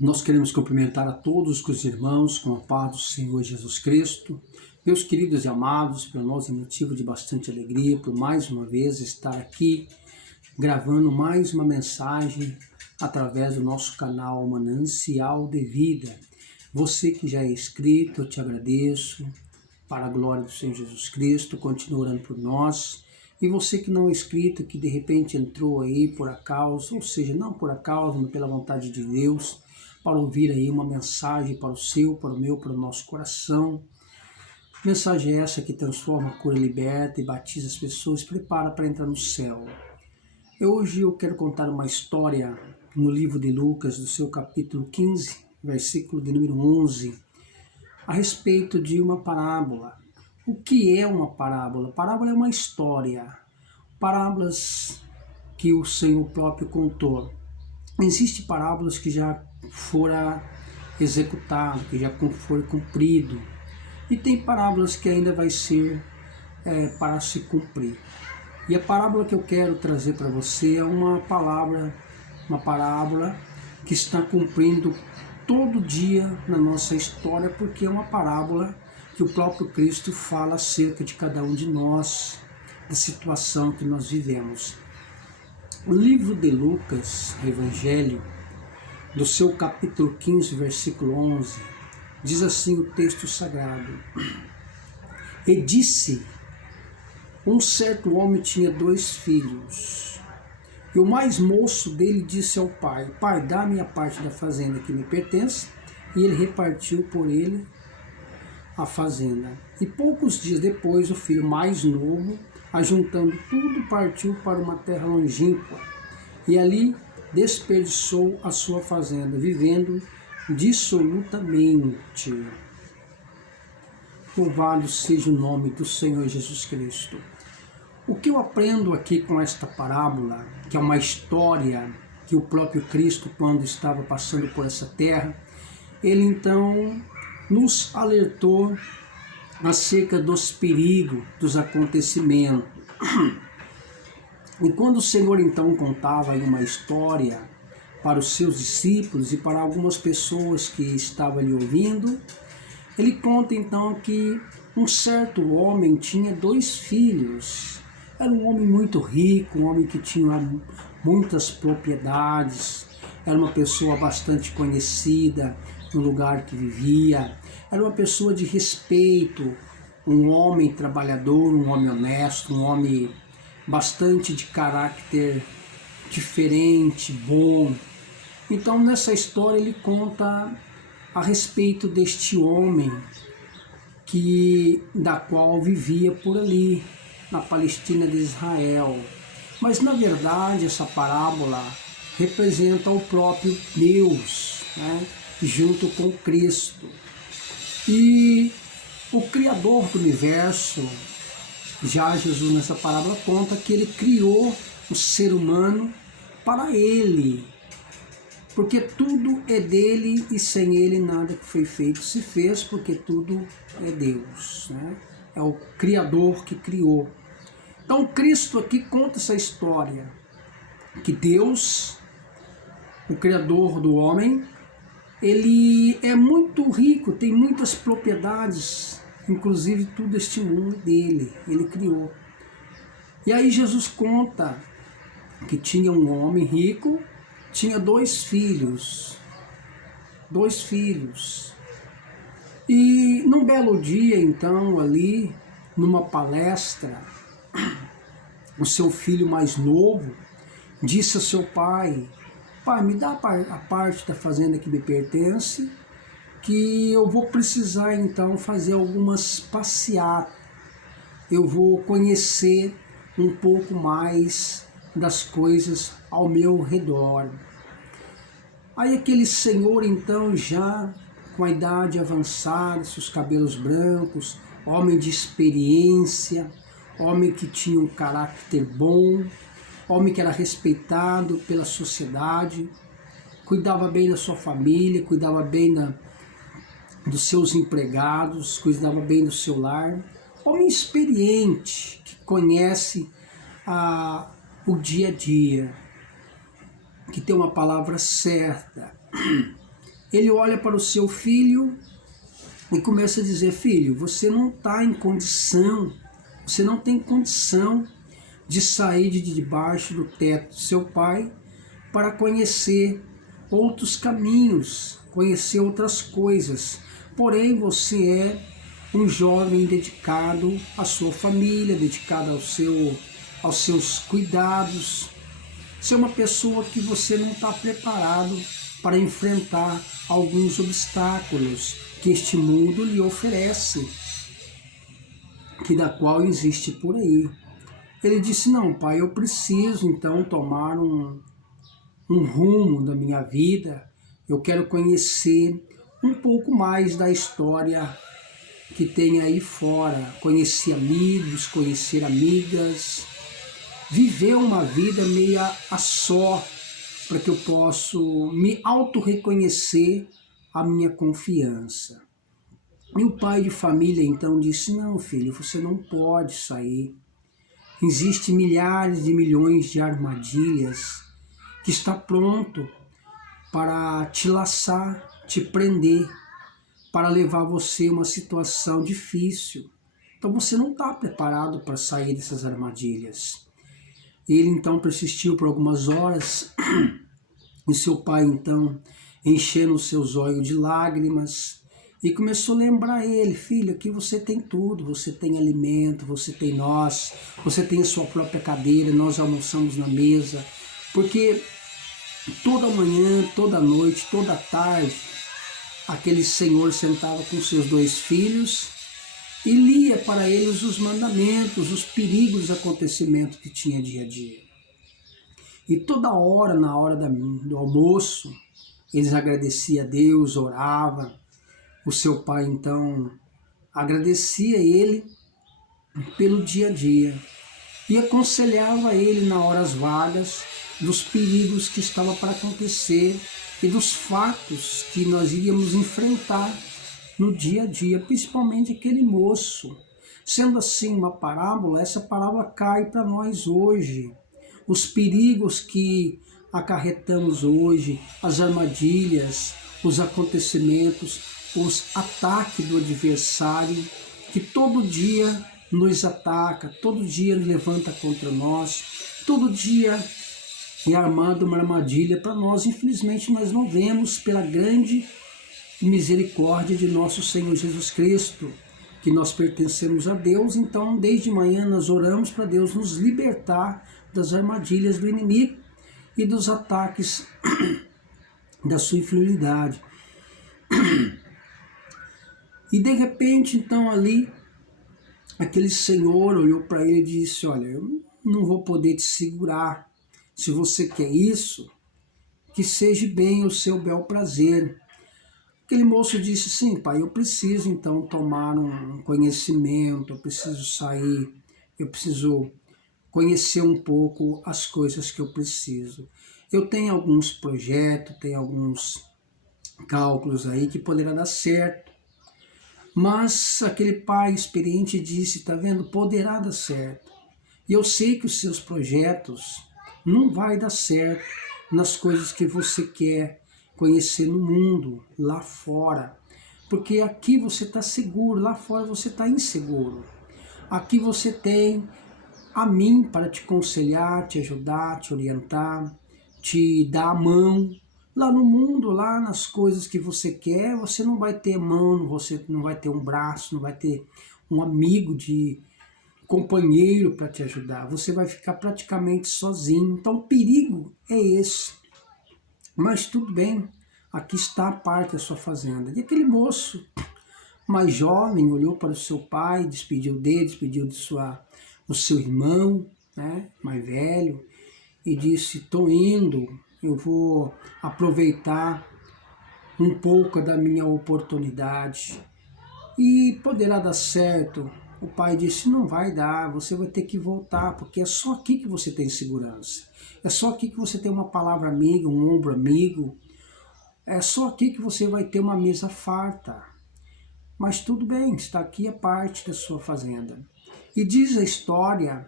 Nós queremos cumprimentar a todos os irmãos com a paz do Senhor Jesus Cristo. Meus queridos e amados, para nós é motivo de bastante alegria por mais uma vez estar aqui gravando mais uma mensagem através do nosso canal Manancial de Vida. Você que já é inscrito, eu te agradeço, para a glória do Senhor Jesus Cristo, continue orando por nós. E você que não é inscrito, que de repente entrou aí por acaso, ou seja, não por acaso, mas pela vontade de Deus, para ouvir aí uma mensagem para o seu, para o meu, para o nosso coração. Mensagem essa que transforma, cura, liberta e batiza as pessoas, prepara para entrar no céu. Hoje eu quero contar uma história no livro de Lucas, do seu capítulo 15, versículo de número 11, a respeito de uma parábola. O que é uma parábola? Parábola é uma história, parábolas que o Senhor próprio contou. Existem parábolas que já foram executadas, que já foram cumpridas, e tem parábolas que ainda vai ser para se cumprir. E a parábola que eu quero trazer para você é uma parábola que está cumprindo todo dia na nossa história, porque é uma parábola que o próprio Cristo fala acerca de cada um de nós, da situação que nós vivemos. O livro de Lucas, Evangelho, do seu capítulo 15, versículo 11, diz assim o texto sagrado: E disse, um certo homem tinha 2 filhos, e o mais moço dele disse ao pai: Pai, dá-me a parte da fazenda que me pertence. E ele repartiu por ele a fazenda. E poucos dias depois, o filho mais novo, ajuntando tudo, partiu para uma terra longínqua, e ali desperdiçou a sua fazenda, vivendo dissolutamente. Louvado seja o nome do Senhor Jesus Cristo. O que eu aprendo aqui com esta parábola, que é uma história que o próprio Cristo, quando estava passando por essa terra, ele então nos alertou acerca dos perigos, dos acontecimentos. E quando o Senhor então contava aí uma história para os seus discípulos e para algumas pessoas que estavam ali ouvindo, ele conta então que um certo homem tinha 2 filhos. Era um homem muito rico, um homem que tinha muitas propriedades, era uma pessoa bastante conhecida no lugar que vivia, era uma pessoa de respeito, um homem trabalhador, um homem honesto, um homem bastante de caráter diferente, bom. Então nessa história ele conta a respeito deste homem da qual vivia por ali, na Palestina de Israel. Mas na verdade essa parábola representa o próprio Deus, né, junto com Cristo. E o Criador do universo, já Jesus nessa parábola conta que ele criou o ser humano para ele, porque tudo é dele e sem ele nada que foi feito se fez, porque tudo é Deus, né? É o Criador que criou. Então Cristo aqui conta essa história, que Deus, o Criador do homem, ele é muito rico, tem muitas propriedades, inclusive tudo este mundo dele, ele criou. E aí Jesus conta que tinha um homem rico, tinha 2 filhos, 2 filhos. E num belo dia, então, ali, numa palestra, o seu filho mais novo disse ao seu pai: Pai, me dá a parte da fazenda que me pertence, que eu vou precisar então fazer algumas passeatas. Eu vou conhecer um pouco mais das coisas ao meu redor. Aí aquele senhor então, já com a idade avançada, seus cabelos brancos, homem de experiência, homem que tinha um caráter bom, homem que era respeitado pela sociedade, cuidava bem da sua família, cuidava bem dos seus empregados, cuidava bem do seu lar. Homem experiente, que conhece o dia a dia, que tem uma palavra certa. ele olha para o seu filho e começa a dizer: filho, você não está em condição, você não tem condição de sair de debaixo do teto do seu pai para conhecer outros caminhos, conhecer outras coisas. Porém, você é um jovem dedicado à sua família, dedicado aos seus cuidados. Você é uma pessoa que você não está preparado para enfrentar alguns obstáculos que este mundo lhe oferece, que da qual existe por aí. Ele disse: não, pai, eu preciso então tomar um rumo da minha vida. Eu quero conhecer um pouco mais da história que tem aí fora, conhecer amigos, conhecer amigas, viver uma vida meia a só, para que eu possa me auto-reconhecer a minha confiança. E o pai de família então disse: não, filho, você não pode sair. Existem milhares de milhões de armadilhas que está pronto para te laçar, te prender, para levar você a uma situação difícil. Então você não está preparado para sair dessas armadilhas. Ele então persistiu por algumas horas e seu pai então, enchendo os seus olhos de lágrimas, e começou a lembrar ele: filho, aqui você tem tudo, você tem alimento, você tem nós, você tem a sua própria cadeira, nós almoçamos na mesa, porque toda manhã, toda noite, toda tarde, aquele senhor sentava com seus 2 filhos e lia para eles os mandamentos, os perigos, os acontecimentos que tinha dia a dia. E toda hora, na hora do almoço, eles agradeciam a Deus, oravam. O seu pai, então, agradecia ele pelo dia a dia e aconselhava ele na horas vagas dos perigos que estavam para acontecer e dos fatos que nós iríamos enfrentar no dia a dia, principalmente aquele moço. Sendo assim uma parábola, essa parábola cai para nós hoje. Os perigos que acarretamos hoje, as armadilhas, os acontecimentos, os ataques do adversário, que todo dia nos ataca, todo dia levanta contra nós, todo dia é armado uma armadilha para nós. Infelizmente nós não vemos, pela grande misericórdia de nosso Senhor Jesus Cristo, que nós pertencemos a Deus. Então desde manhã nós oramos para Deus nos libertar das armadilhas do inimigo e dos ataques da sua infidelidade. E de repente, então, ali, aquele senhor olhou para ele e disse: olha, eu não vou poder te segurar. Se você quer isso, que seja bem o seu bel prazer. Aquele moço disse: sim, pai, eu preciso então tomar um conhecimento, eu preciso sair, eu preciso conhecer um pouco as coisas que eu preciso. Eu tenho alguns projetos, tenho alguns cálculos aí que poderá dar certo. Mas aquele pai experiente disse: tá vendo, poderá dar certo. E eu sei que os seus projetos não vai dar certo nas coisas que você quer conhecer no mundo, lá fora. Porque aqui você está seguro, lá fora você está inseguro. Aqui você tem a mim para te aconselhar, te ajudar, te orientar, te dar a mão. Lá no mundo, lá nas coisas que você quer, você não vai ter mão, você não vai ter um braço, não vai ter um amigo de companheiro para te ajudar. Você vai ficar praticamente sozinho. Então o perigo é esse. Mas tudo bem, aqui está a parte da sua fazenda. E aquele moço mais jovem olhou para o seu pai, despediu dele, despediu do seu irmão, né, mais velho, e disse: estou indo, eu vou aproveitar um pouco da minha oportunidade e poderá dar certo. O pai disse: não vai dar, você vai ter que voltar, porque é só aqui que você tem segurança. É só aqui que você tem uma palavra amiga, um ombro amigo. É só aqui que você vai ter uma mesa farta. Mas tudo bem, está aqui a parte da sua fazenda. E diz a história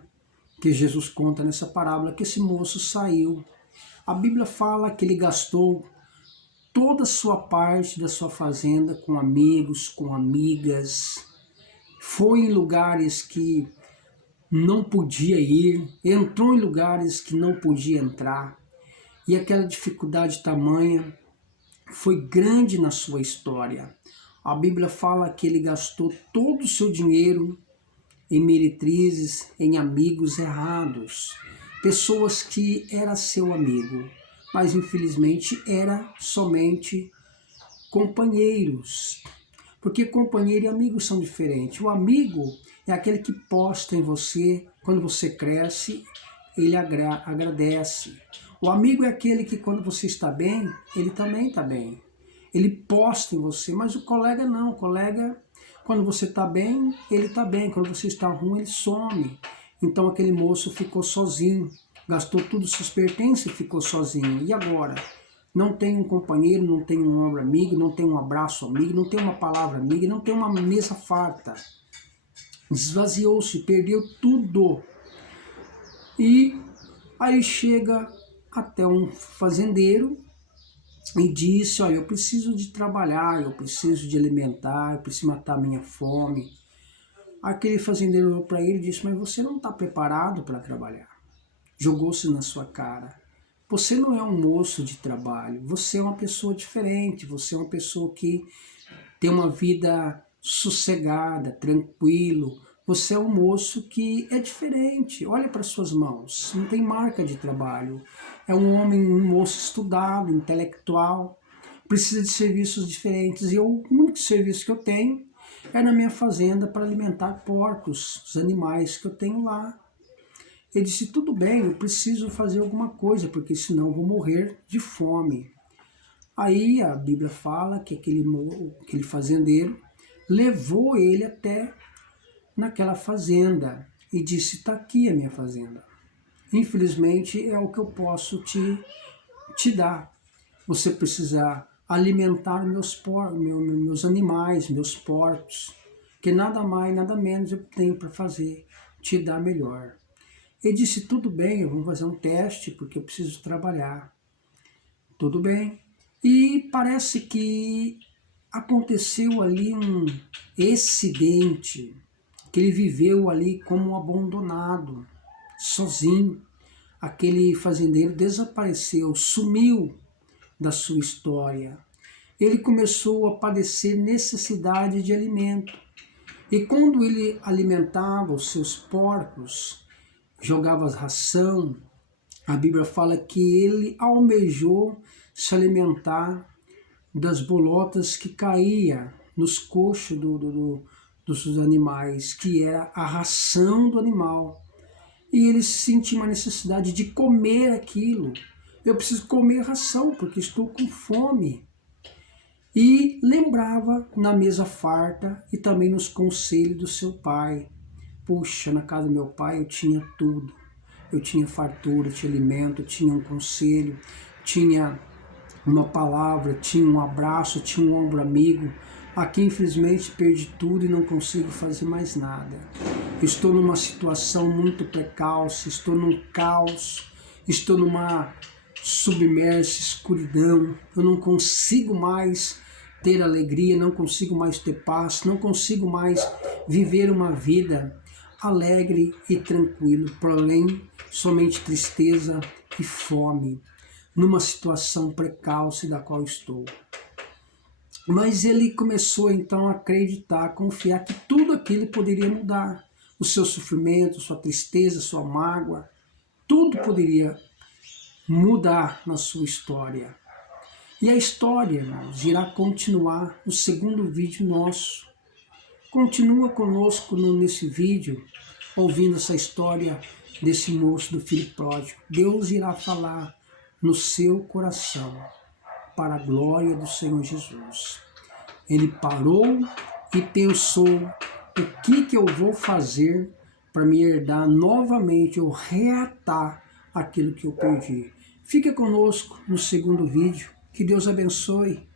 que Jesus conta nessa parábola que esse moço saiu. A Bíblia fala que ele gastou toda a sua parte da sua fazenda com amigos, com amigas, foi em lugares que não podia ir, entrou em lugares que não podia entrar, e aquela dificuldade tamanha foi grande na sua história. A Bíblia fala que ele gastou todo o seu dinheiro em meretrizes, em amigos errados, pessoas que era seu amigo, mas infelizmente era somente companheiros, porque companheiro e amigo são diferentes. O amigo é aquele que posta em você, quando você cresce, ele agradece. O amigo é aquele que quando você está bem, ele também está bem. Ele posta em você, mas o colega não. O colega, quando você está bem, ele está bem. Quando você está ruim, ele some. Então aquele moço ficou sozinho, gastou tudo seus pertences e ficou sozinho. E agora? Não tem um companheiro, não tem um ombro amigo, não tem um abraço amigo, não tem uma palavra amiga, não tem uma mesa farta. Esvaziou-se, perdeu tudo. E aí chega até um fazendeiro e disse: olha, eu preciso de trabalhar, eu preciso de alimentar, eu preciso matar a minha fome. Aquele fazendeiro olhou para ele e disse: mas você não está preparado para trabalhar. Jogou-se na sua cara. Você não é um moço de trabalho, você é uma pessoa diferente, você é uma pessoa que tem uma vida sossegada, tranquilo. Você é um moço que é diferente. Olha para suas mãos, não tem marca de trabalho. É um homem, um moço estudado, intelectual, precisa de serviços diferentes. E o único serviço que eu tenho é na minha fazenda para alimentar porcos, os animais que eu tenho lá. Ele disse: tudo bem, eu preciso fazer alguma coisa, porque senão eu vou morrer de fome. Aí a Bíblia fala que aquele fazendeiro levou ele até naquela fazenda e disse: está aqui a minha fazenda. Infelizmente é o que eu posso te dar. Você precisa alimentar meus animais, meus porcos, que nada mais, nada menos eu tenho para fazer, te dar melhor. Ele disse: tudo bem, eu vou fazer um teste porque eu preciso trabalhar. Tudo bem. E parece que aconteceu ali um excedente, que ele viveu ali como um abandonado, sozinho. Aquele fazendeiro desapareceu, sumiu da sua história. Ele começou a padecer necessidade de alimento. E quando ele alimentava os seus porcos, jogava ração, a Bíblia fala que ele almejou se alimentar das bolotas que caía nos coxos dos animais, que era a ração do animal. E ele sentia uma necessidade de comer aquilo. Eu preciso comer ração porque estou com fome. E lembrava na mesa farta e também nos conselhos do seu pai. Puxa, na casa do meu pai eu tinha tudo. Eu tinha fartura, tinha alimento, tinha um conselho, tinha uma palavra, tinha um abraço, tinha um ombro amigo. Aqui, infelizmente, perdi tudo e não consigo fazer mais nada. Estou numa situação muito precária, estou num caos, estou numa submersa escuridão. Eu não consigo mais ter alegria, não consigo mais ter paz, não consigo mais viver uma vida alegre e tranquilo, porém somente tristeza e fome, numa situação precária da qual estou. Mas ele começou então a acreditar, a confiar que tudo aquilo poderia mudar. O seu sofrimento, sua tristeza, sua mágoa, tudo poderia mudar na sua história. E a história, irmãos, irá continuar no segundo vídeo nosso. Continua conosco nesse vídeo, ouvindo essa história desse moço do filho pródigo. Deus irá falar no seu coração, para a glória do Senhor Jesus. Ele parou e pensou: o que eu vou fazer para me herdar novamente, ou reatar aquilo que eu perdi? Fique conosco no segundo vídeo. Que Deus abençoe.